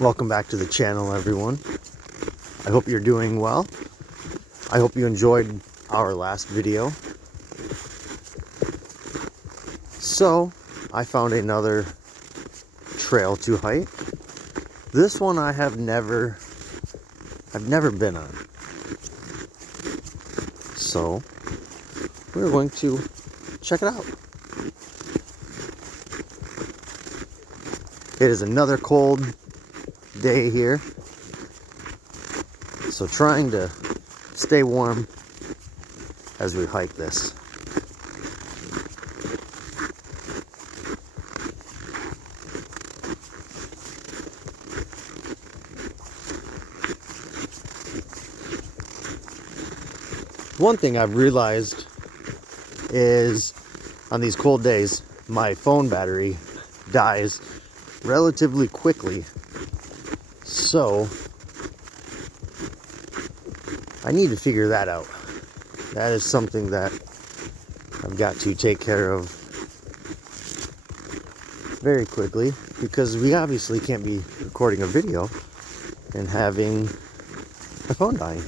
Welcome back to the channel, everyone. I hope you're doing well. I hope you enjoyed our last video. So, I found another trail to hike. This one I've never been on. So, we're going to check it out. It is another cold day here, so trying to stay warm as we hike this. One thing I've realized is on these cold days, my phone battery dies relatively quickly. So I need to figure that out. That is something that I've got to take care of very quickly, because we obviously can't be recording a video and having my phone dying.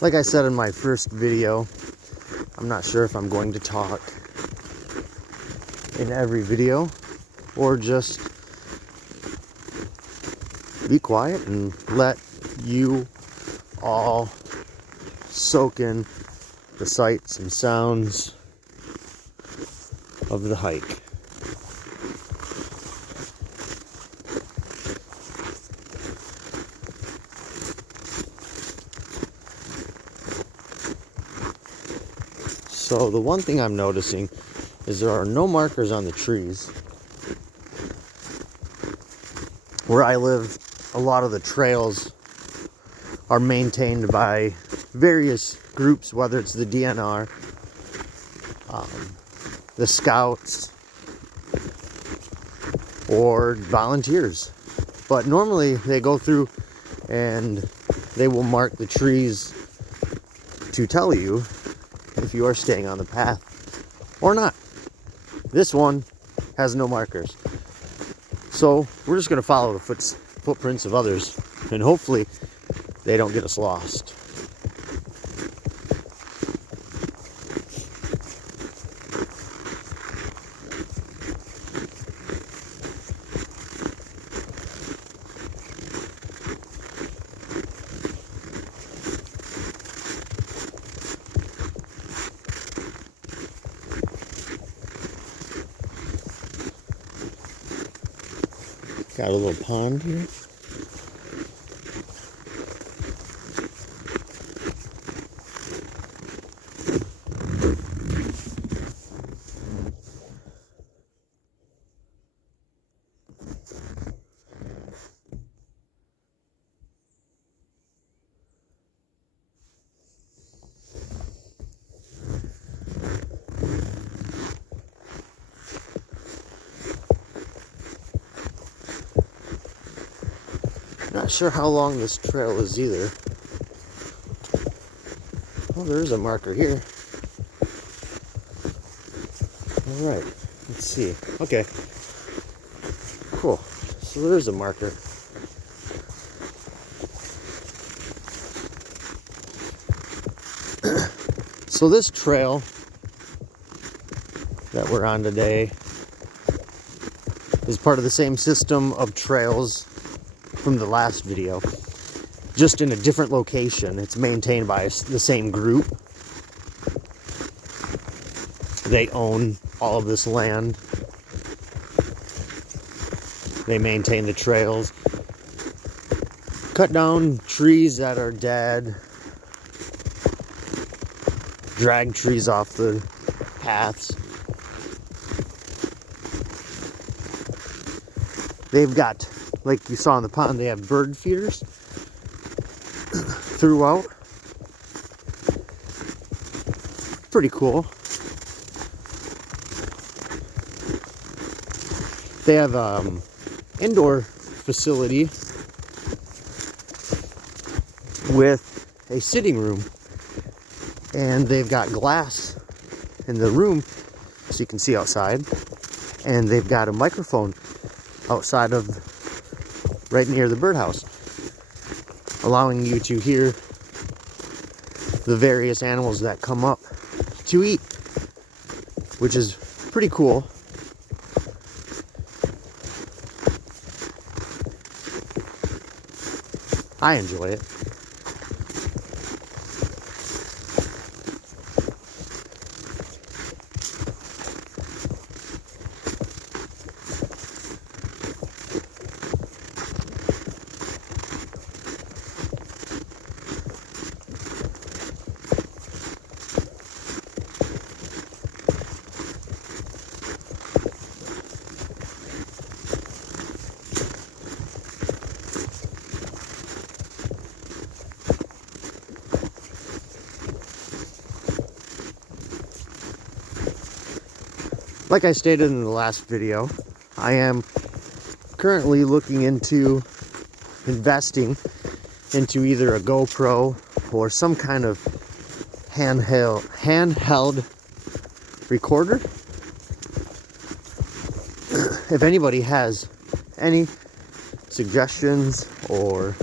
Like I said in my first video, I'm not sure if I'm going to talk in every video or just be quiet and let you all soak in the sights and sounds of the hike. So the one thing I'm noticing is there are no markers on the trees. Where I live, a lot of the trails are maintained by various groups, whether it's the DNR, the scouts, or volunteers. But normally they go through and they will mark the trees to tell you if you are staying on the path or not. This one has no markers. So we're just going to follow the footprints of others, and hopefully they don't get us lost. Got a little pond here. Not sure how long this trail is either. Well, there is a marker here. Alright, let's see. Okay. Cool. So there's a marker. So this trail that we're on today is part of the same system of trails from the last video, just in a different location. It's maintained by the same group. They own all of this land. They maintain the trails, cut down trees that are dead, drag trees off the paths. They've got, like you saw in the pond, they have bird feeders throughout. Pretty cool. They have indoor facility with a sitting room, and they've got glass in the room so you can see outside, and they've got a microphone outside of right near the birdhouse, allowing you to hear the various animals that come up to eat, which is pretty cool. I enjoy it. Like I stated in the last video, I am currently looking into investing into either a GoPro or some kind of handheld recorder. If anybody has any suggestions or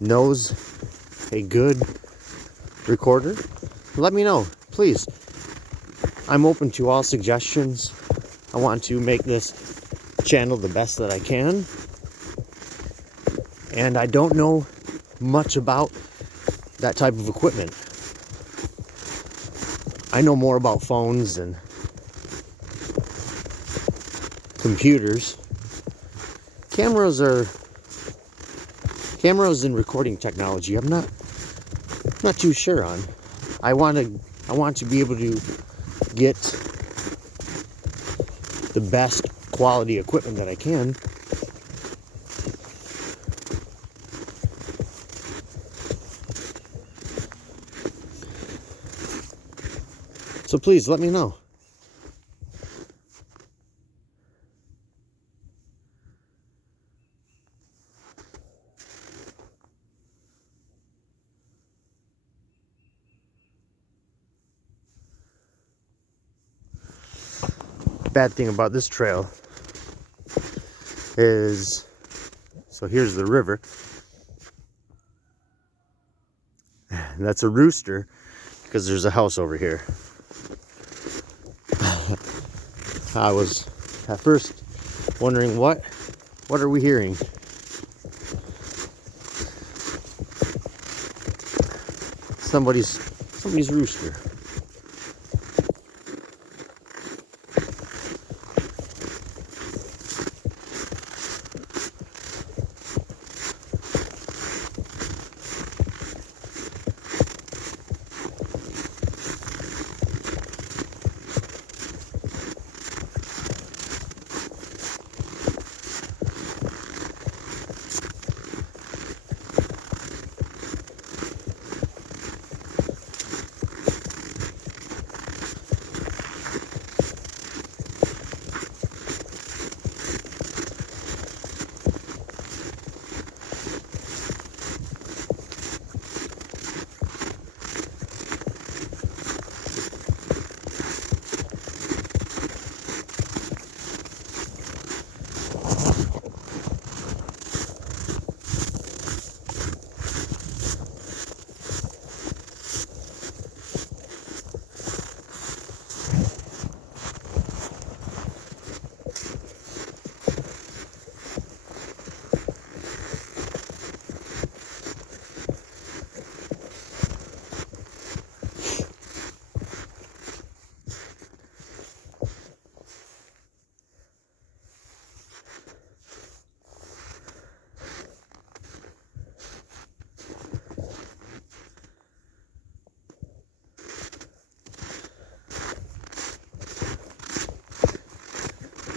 knows a good recorder, let me know, please. I'm open to all suggestions. I want to make this channel the best that I can. And I don't know much about that type of equipment. I know more about phones and computers. Cameras and recording technology, I'm not too sure on. I want to be able to get the best quality equipment that I can. So please let me know. Bad thing about this trail is, so here's the river, and that's a rooster because there's a house over here. I was at first wondering what are we hearing? Somebody's rooster.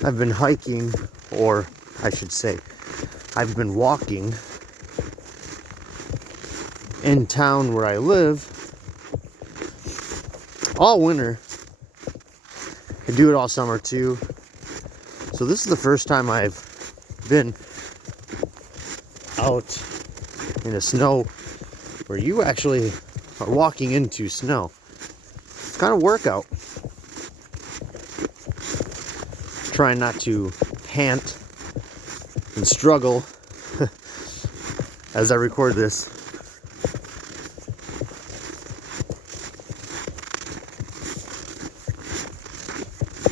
I've been hiking, or I should say, I've been walking in town where I live all winter. I do it all summer too. So this is the first time I've been out in a snow where you actually are walking into snow. It's kind of workout. Trying not to pant and struggle as I record this.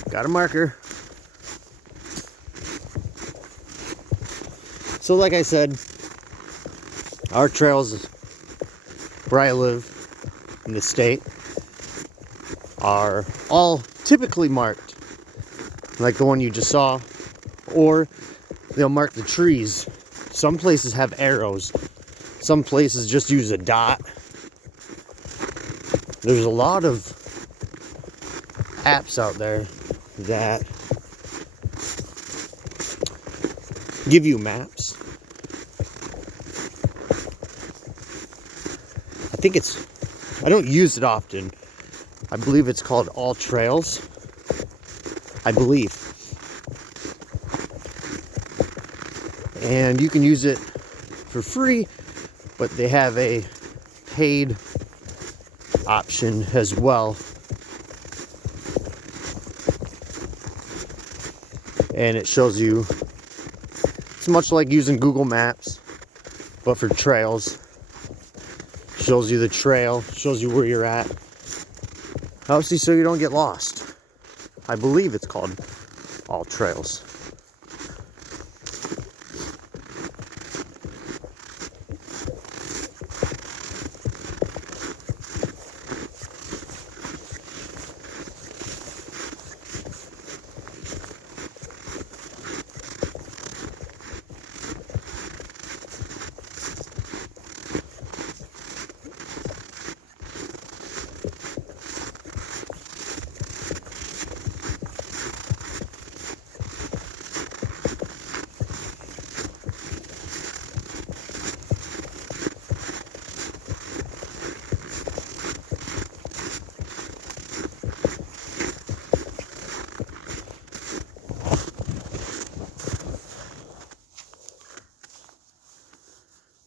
Got a marker. So like I said, our trails where I live in the state are all typically marked, like the one you just saw, or they'll mark the trees. Some places have arrows. Some places just use a dot. There's a lot of apps out there that give you maps. I don't use it often. I believe it's called All Trails. I believe. And you can use it for free, but they have a paid option as well. And it shows you, it's much like using Google Maps, but for trails. Shows you the trail, shows you where you're at. Obviously, so you don't get lost. I believe it's called All Trails.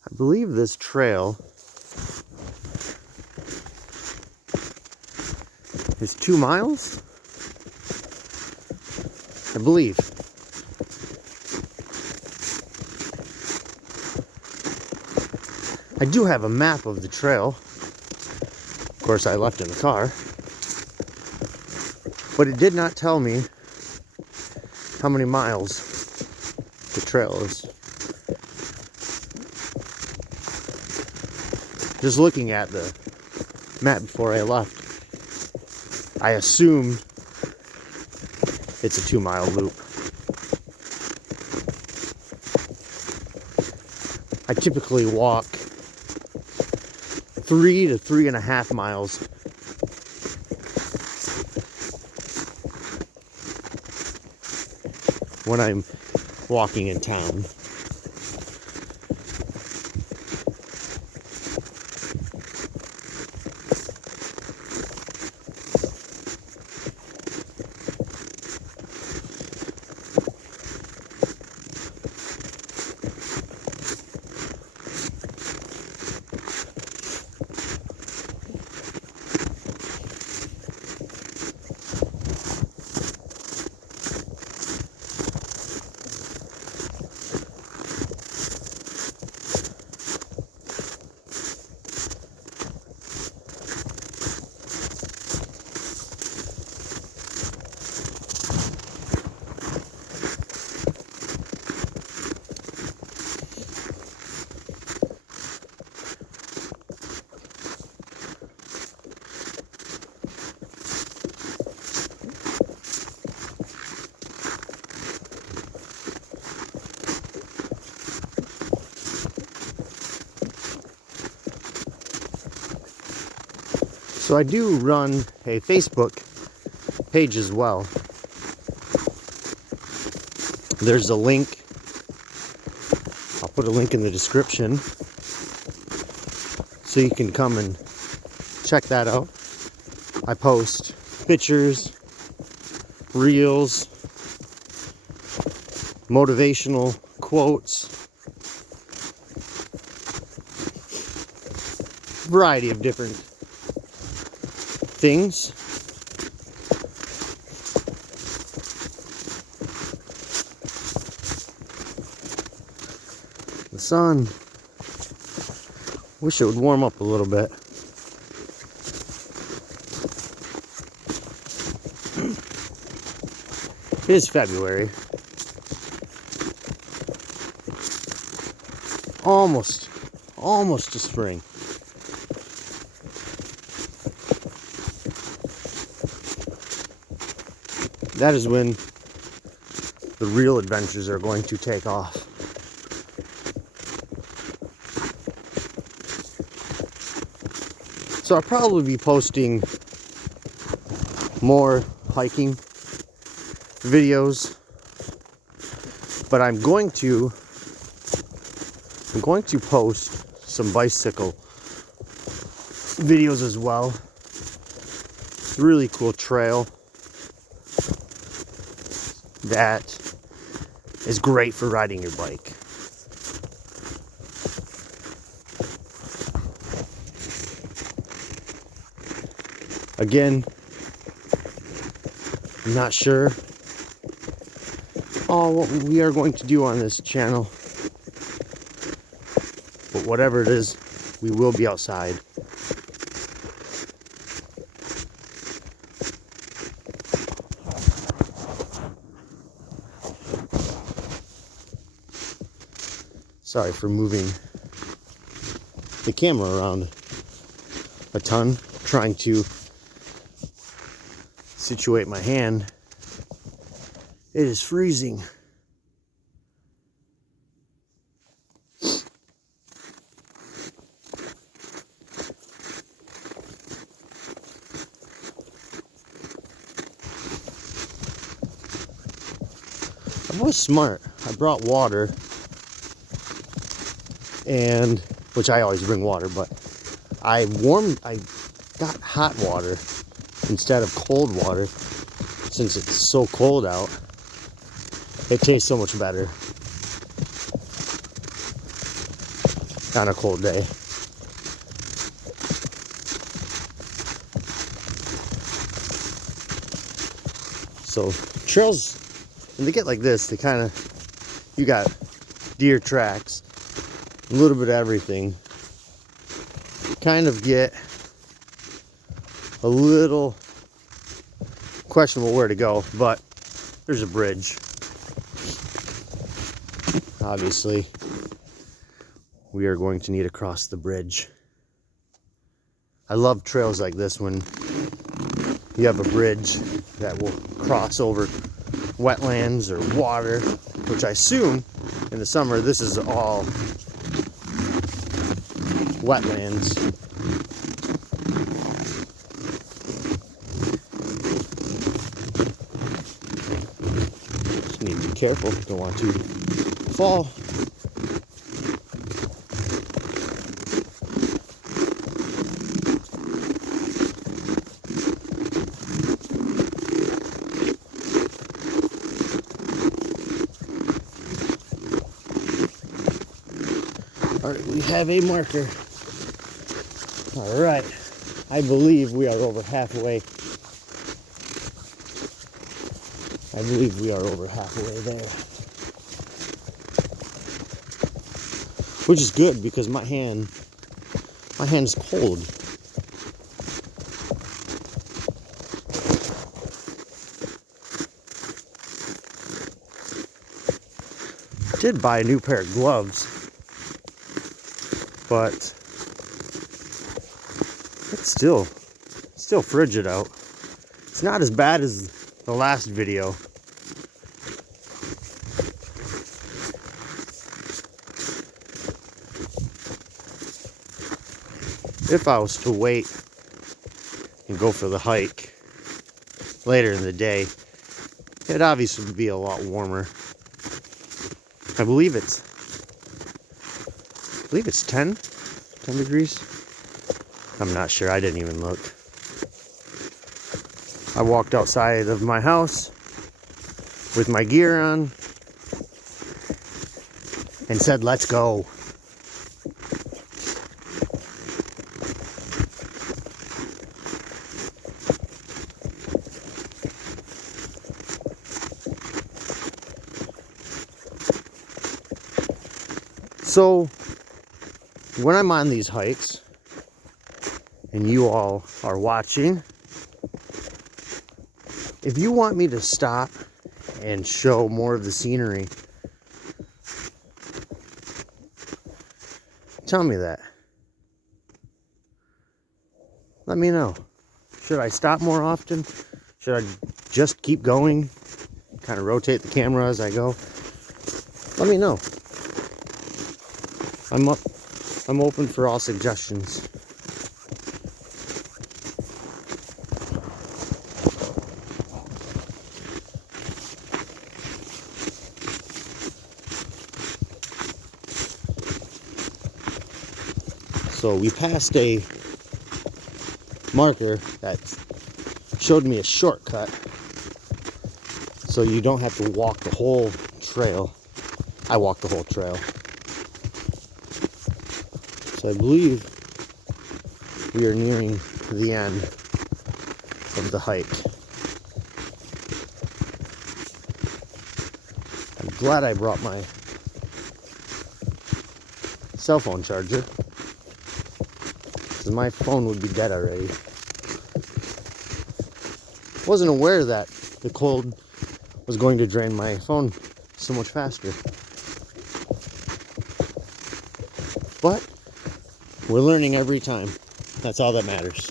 I believe this trail is 2 miles. I believe. I do have a map of the trail. Of course, I left in the car. But it did not tell me how many miles the trail is. Just looking at the map before I left, I assumed it's a 2 mile loop. I typically walk 3 to 3.5 miles. When I'm walking in town. So I do run a Facebook page as well. There's a link. I'll put a link in the description so you can come and check that out. I post pictures, reels, motivational quotes, variety of different things. The sun, wish it would warm up a little bit. It is February. Almost to spring. That is when the real adventures are going to take off. So I'll probably be posting more hiking videos, but I'm going to post some bicycle videos as well. It's a really cool trail that is great for riding your bike. Again, I'm not sure what we are going to do on this channel, but whatever it is, we will be outside. Sorry for moving the camera around a ton, trying to situate my hand. It is freezing. I was smart. I brought water, and which I always bring water, but I got hot water instead of cold water since it's so cold out. It tastes so much better on a cold day. So trails, when they get like this, they kind of, you got deer tracks, a little bit of everything. You kind of get a little questionable where to go, but there's a bridge. Obviously, we are going to need to cross the bridge. I love trails like this when you have a bridge that will cross over wetlands or water, which I assume in the summer this is all wetlands. Just need to be careful, don't want to fall. All right, we have a marker. All right, I believe we are over halfway. I believe we are over halfway there. Which is good because my hand's cold. I did buy a new pair of gloves, but it's still frigid out. It's not as bad as the last video. If I was to wait and go for the hike later in the day, it obviously would be a lot warmer. I believe it's 10 degrees. I'm not sure, I didn't even look. I walked outside of my house with my gear on, and said, let's go. So when I'm on these hikes and you all are watching, if you want me to stop and show more of the scenery, tell me that. Let me know. Should I stop more often? Should I just keep going? Kind of rotate the camera as I go? Let me know. I'm open for all suggestions. So we passed a marker that showed me a shortcut, so you don't have to walk the whole trail. I walked the whole trail. So I believe we are nearing the end of the hike. I'm glad I brought my cell phone charger, because my phone would be dead already. Wasn't aware that the cold was going to drain my phone so much faster. But we're learning every time. That's all that matters.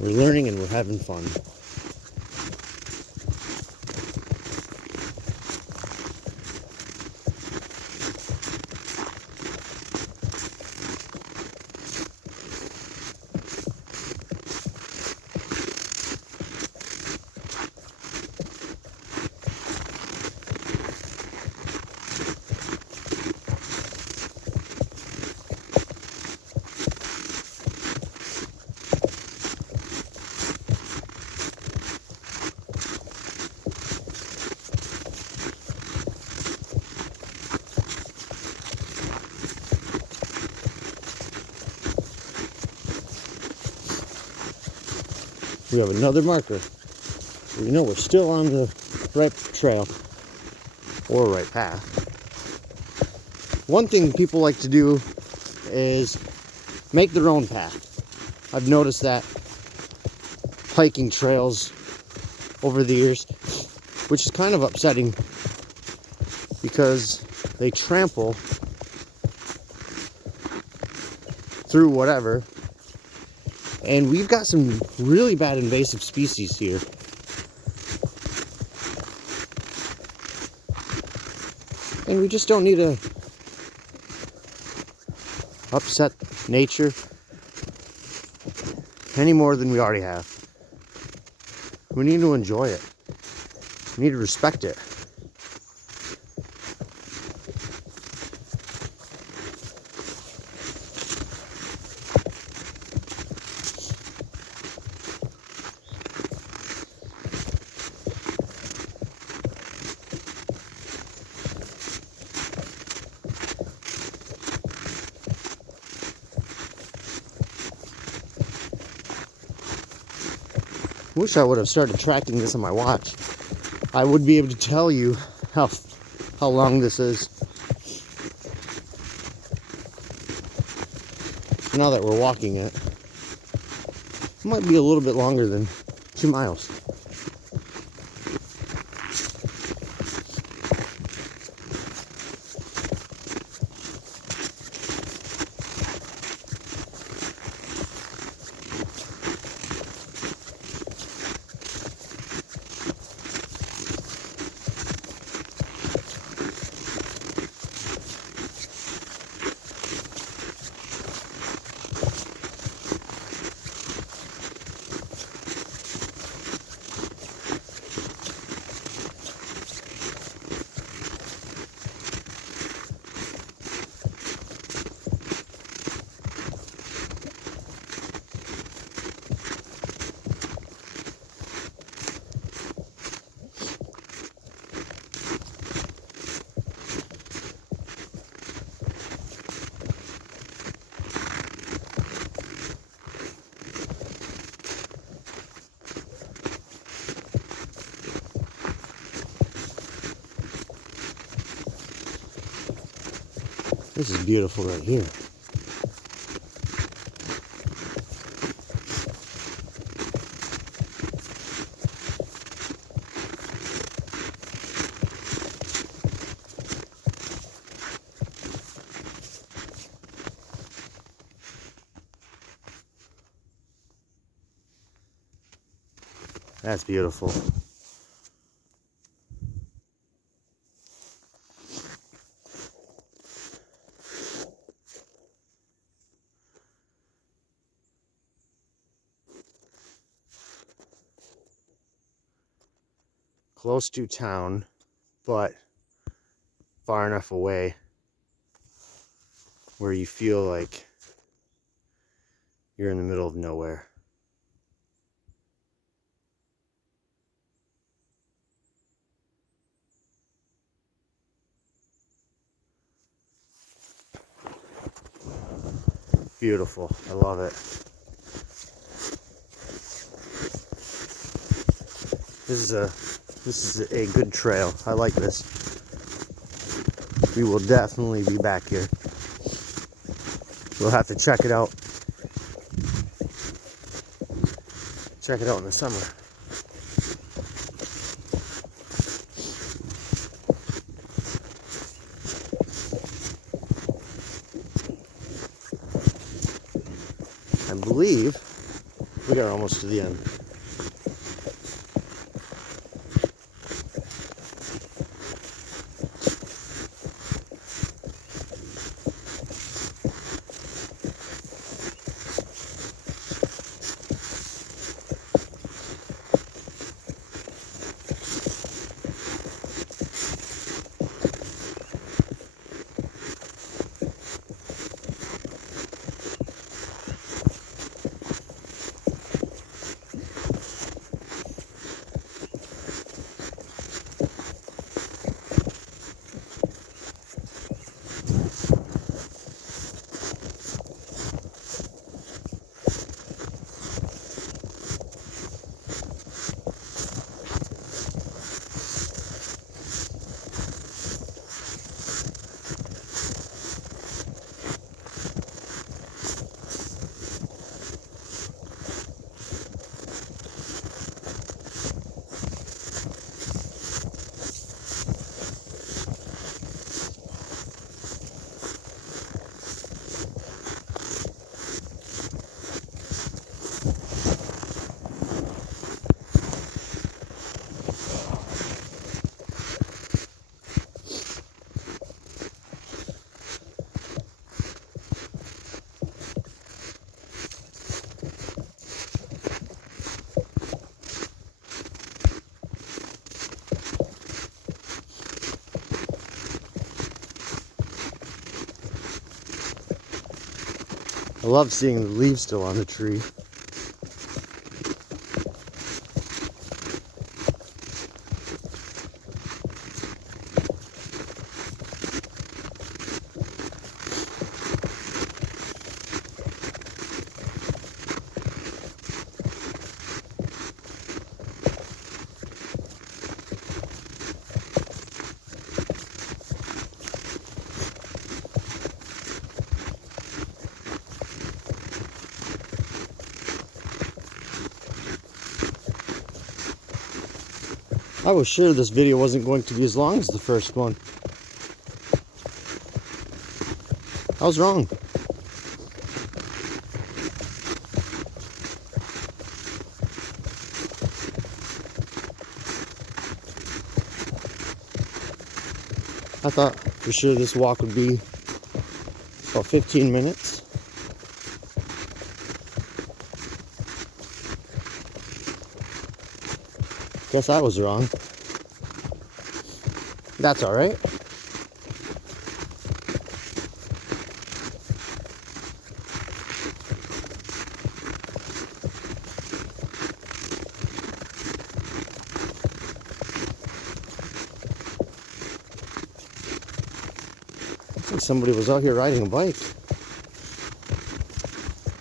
We're learning and we're having fun. We have another marker. We know we're still on the right trail or right path. One thing people like to do is make their own path. I've noticed that hiking trails over the years, which is kind of upsetting because they trample through whatever. And we've got some really bad invasive species here. And we just don't need to upset nature any more than we already have. We need to enjoy it. We need to respect it. Wish I would have started tracking this on my watch. I would be able to tell you how long this is. Now that we're walking it might be a little bit longer than 2 miles. This is beautiful right here. That's beautiful. Close to town, but far enough away where you feel like you're in the middle of nowhere. Beautiful. I love it. This is a good trail. I like this. We will definitely be back here. We'll have to check it out. Check it out in the summer. I believe we got almost to the end. I love seeing the leaves still on the tree. I was sure this video wasn't going to be as long as the first one. I was wrong. I thought for sure this walk would be about 15 minutes. Guess I was wrong. That's all right. Looks like somebody was out here riding a bike.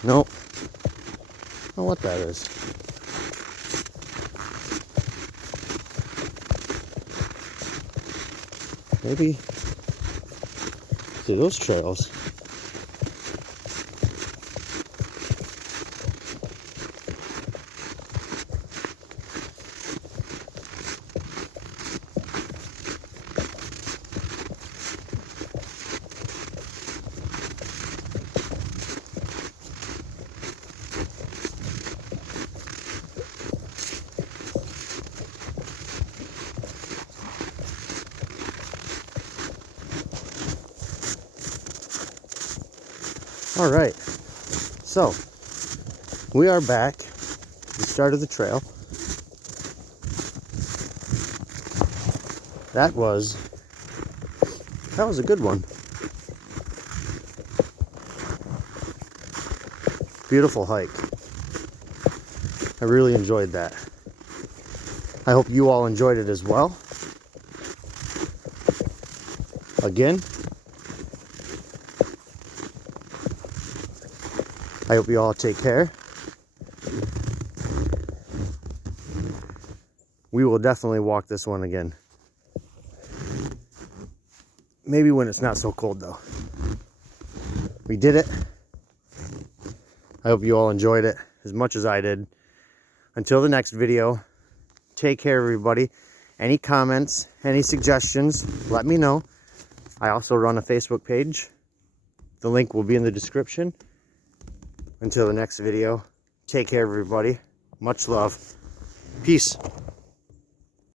Nope. I don't know what that is. Maybe through those trails. All right, so we are back at the start of the trail. That was a good one. Beautiful hike. I really enjoyed that. I hope you all enjoyed it as well. Again, I hope you all take care. We will definitely walk this one again. Maybe when it's not so cold though. We did it. I hope you all enjoyed it as much as I did. Until the next video, take care everybody. Any comments, any suggestions, let me know. I also run a Facebook page. The link will be in the description. Until the next video, take care everybody. Much love. Peace.